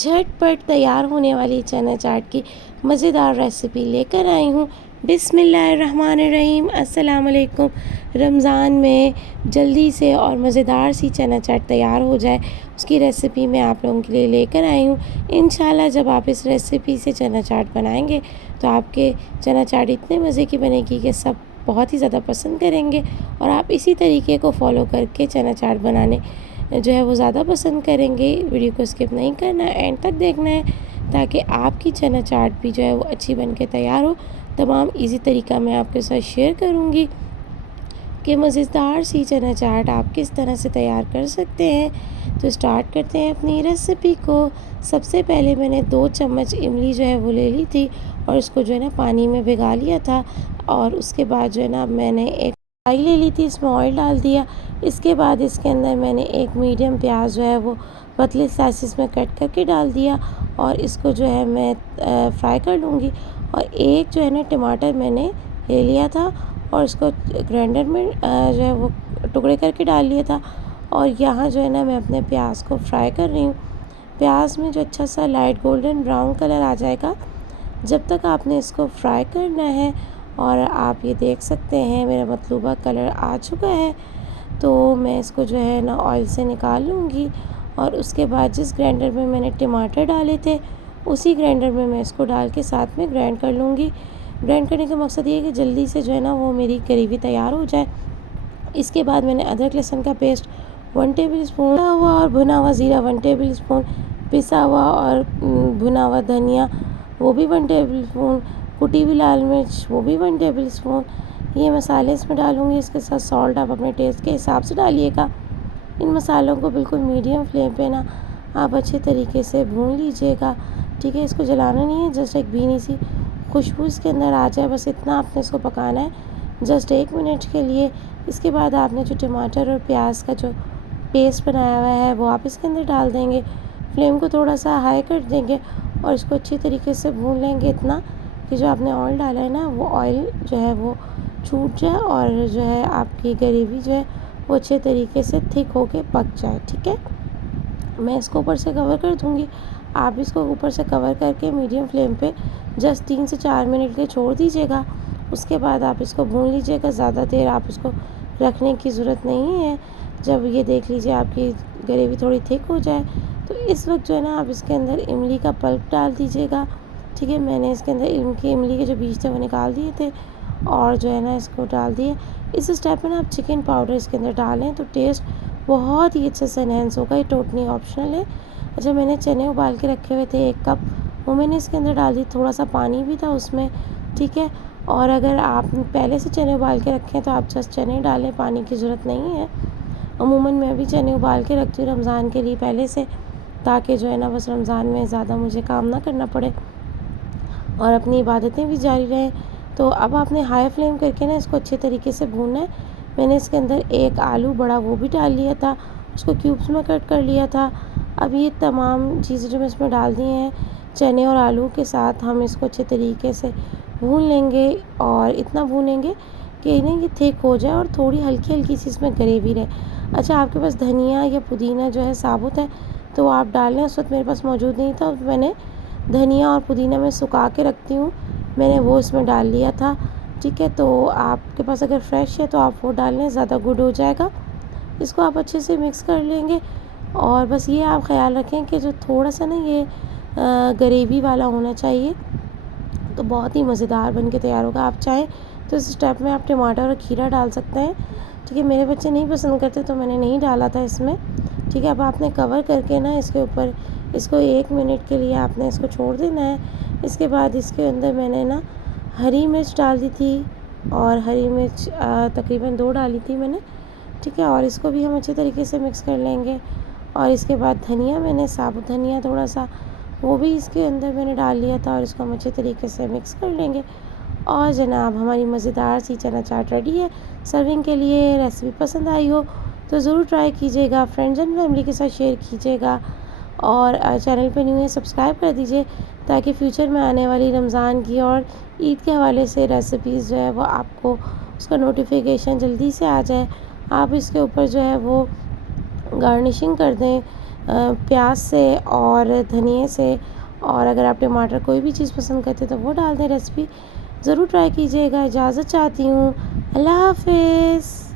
झटपट तैयार होने वाली चना चाट की मज़ेदार रेसिपी लेकर आई हूँ। बिस्मिल्लाहिर्रहमानिर्रहीम। अस्सलाम वालेकुम। रमज़ान में जल्दी से और मज़ेदार सी चना चाट तैयार हो जाए, उसकी रेसिपी मैं आप लोगों के लिए लेकर आई हूँ। इंशाल्लाह जब आप इस रेसिपी से चना चाट बनाएंगे तो आपके चना चाट इतने मज़े की बनेगी कि सब बहुत ही ज़्यादा पसंद करेंगे और आप इसी तरीके को फॉलो करके चना चाट बनाने जो है वो ज़्यादा पसंद करेंगे। वीडियो को स्किप नहीं करना, एंड तक देखना है ताकि आपकी चना चाट भी जो है वो अच्छी बन के तैयार हो। तमाम इजी तरीका मैं आपके साथ शेयर करूँगी कि मज़ेदार सी चना चाट आप किस तरह से तैयार कर सकते हैं। तो स्टार्ट करते हैं अपनी रेसिपी को। सबसे पहले मैंने 2 चम्मच इमली जो है वो ले ली थी और इसको जो है ना पानी में भिगा लिया था। और उसके बाद जो है ना मैंने एक कढ़ाई ले ली थी, इसमें ऑयल डाल दिया। इसके बाद इसके अंदर मैंने एक मीडियम प्याज जो है वो पतले स्लाइसिस में कट करके डाल दिया और इसको जो है मैं फ्राई कर लूँगी। और एक जो है ना टमाटर मैंने ले लिया था और इसको ग्राइंडर में जो है वो टुकड़े करके डाल लिया था। और यहाँ जो है ना मैं अपने प्याज को फ्राई कर रही हूँ। प्याज में जो अच्छा सा लाइट गोल्डन ब्राउन कलर आ जाएगा, जब तक आपने इसको फ्राई करना है। और आप ये देख सकते हैं मेरा मतलूबा कलर आ चुका है, तो मैं इसको जो है ना ऑयल से निकाल लूँगी। और उसके बाद जिस ग्राइंडर में मैंने टमाटर डाले थे उसी ग्राइंडर में मैं इसको डाल के साथ में ग्राइंड कर लूँगी। ग्राइंड करने का मकसद ये है कि जल्दी से जो है ना वो मेरी ग्रेवी तैयार हो जाए। इसके बाद मैंने अदरक लहसुन का पेस्ट 1 टेबल स्पून, पिसा हुआ और भुना हुआ ज़ीरा 1 टेबल स्पून, पिसा हुआ और भुना हुआ धनिया वो भी 1 टेबल स्पून, कुटी हुई लाल मिर्च वो भी 1 टेबल स्पून, ये मसाले इसमें डालूँगी। इसके साथ सॉल्ट आप अपने टेस्ट के हिसाब से डालिएगा। इन मसालों को बिल्कुल मीडियम फ्लेम पे ना आप अच्छे तरीके से भून लीजिएगा। ठीक है, इसको जलाना नहीं है, जस्ट एक भीनी सी खुशबू इसके अंदर आ जाए, बस इतना आपने इसको पकाना है, जस्ट 1 मिनट के लिए। इसके बाद आपने जो टमाटर और प्याज का जो पेस्ट बनाया हुआ है वो आप इसके अंदर डाल देंगे। फ्लेम को थोड़ा सा हाई कर देंगे और इसको अच्छी तरीके से भून लेंगे, इतना कि जो आपने ऑयल डाला है ना वो ऑयल जो है वो छूट जाए और जो है आपकी ग्रेवी जो है वो अच्छे तरीके से थिक होके पक जाए। ठीक है, मैं इसको ऊपर से कवर कर दूँगी। आप इसको ऊपर से कवर करके मीडियम फ्लेम पे जस्ट 3 से 4 मिनट के छोड़ दीजिएगा। उसके बाद आप इसको भून लीजिएगा। ज़्यादा देर आप इसको रखने की ज़रूरत नहीं है। जब ये देख लीजिए आपकी ग्रेवी थोड़ी थिक हो जाए तो इस वक्त जो है ना आप इसके अंदर इमली का पल्प डाल दीजिएगा। ठीक है, मैंने इसके अंदर इमली के जो बीज थे वो निकाल दिए थे और जो है ना इसको डाल दिए। इस स्टेप में ना आप चिकन पाउडर इसके अंदर डालें तो टेस्ट बहुत ही अच्छे से एनहेंस होगा। ये टोटली ऑप्शनल है। अच्छा, मैंने चने उबाल के रखे हुए थे 1 कप, वो मैंने इसके अंदर डाल दी। थोड़ा सा पानी भी था उसमें। ठीक है, और अगर आप पहले से चने उबाल के रखें तो आप जस्ट चने डालें, पानी की ज़रूरत नहीं है। अमूमन मैं भी चने उबाल के रखती हूँ रमज़ान के लिए पहले से, ताकि जो है ना बस रमज़ान में ज़्यादा मुझे काम ना करना पड़े और अपनी इबादतें भी जारी रहें। तो अब आपने हाई फ्लेम करके ना इसको अच्छे तरीके से भूनना है। मैंने इसके अंदर 1 आलू बड़ा वो भी डाल लिया था, उसको क्यूब्स में कट कर लिया था। अब ये तमाम चीज़ें जो मैं इसमें डाल दी हैं चने और आलू के साथ, हम इसको अच्छे तरीके से भून लेंगे और इतना भूनेंगे कि ना ये थिक हो जाए और थोड़ी हल्की हल्की सी इसमें ग्रेवी रहे। अच्छा, आपके पास धनिया या पुदीना जो है साबुत है तो आप डाल लें। उस वक्त मेरे पास मौजूद नहीं था, मैंने धनिया और पुदीना मैं सुखा के रखती हूँ, मैंने वो इसमें डाल लिया था। ठीक है, तो आपके पास अगर फ्रेश है तो आप वो डाल लें, ज़्यादा गुड हो जाएगा। इसको आप अच्छे से मिक्स कर लेंगे और बस ये आप ख़्याल रखें कि जो थोड़ा सा ना ये ग्रेवी वाला होना चाहिए, तो बहुत ही मज़ेदार बन के तैयार होगा। आप चाहें तो इस स्टेप में आप टमाटर और खीरा डाल सकते हैं। ठीक है, मेरे बच्चे नहीं पसंद करते तो मैंने नहीं डाला था इसमें। ठीक है, अब आपने कवर करके ना इसके ऊपर इसको 1 मिनट के लिए आपने इसको छोड़ देना है। इसके बाद इसके अंदर मैंने ना हरी मिर्च डाल दी थी और हरी मिर्च तकरीबन 2 डाली थी मैंने। ठीक है, और इसको भी हम अच्छे तरीके से मिक्स कर लेंगे। और इसके बाद धनिया, मैंने साबुत धनिया थोड़ा सा वो भी इसके अंदर मैंने डाल लिया था और इसको हम अच्छे तरीके से मिक्स कर लेंगे। और जनाब हमारी मज़ेदार सी चना चाट रेडी है सर्विंग के लिए। रेसिपी पसंद आई हो तो ज़रूर ट्राई कीजिएगा, फ्रेंड्स एंड फैमिली के साथ शेयर कीजिएगा और चैनल पे न्यू है सब्सक्राइब कर दीजिए ताकि फ्यूचर में आने वाली रमज़ान की और ईद के हवाले से रेसिपीज़ जो है वो आपको उसका नोटिफिकेशन जल्दी से आ जाए। आप इसके ऊपर जो है वो गार्निशिंग कर दें प्याज से और धनिए से, और अगर आप टमाटर कोई भी चीज़ पसंद करते हैं तो वो डाल दें। रेसिपी ज़रूर ट्राई कीजिएगा। इजाज़त चाहती हूँ। अल्लाह हाफ़िज़।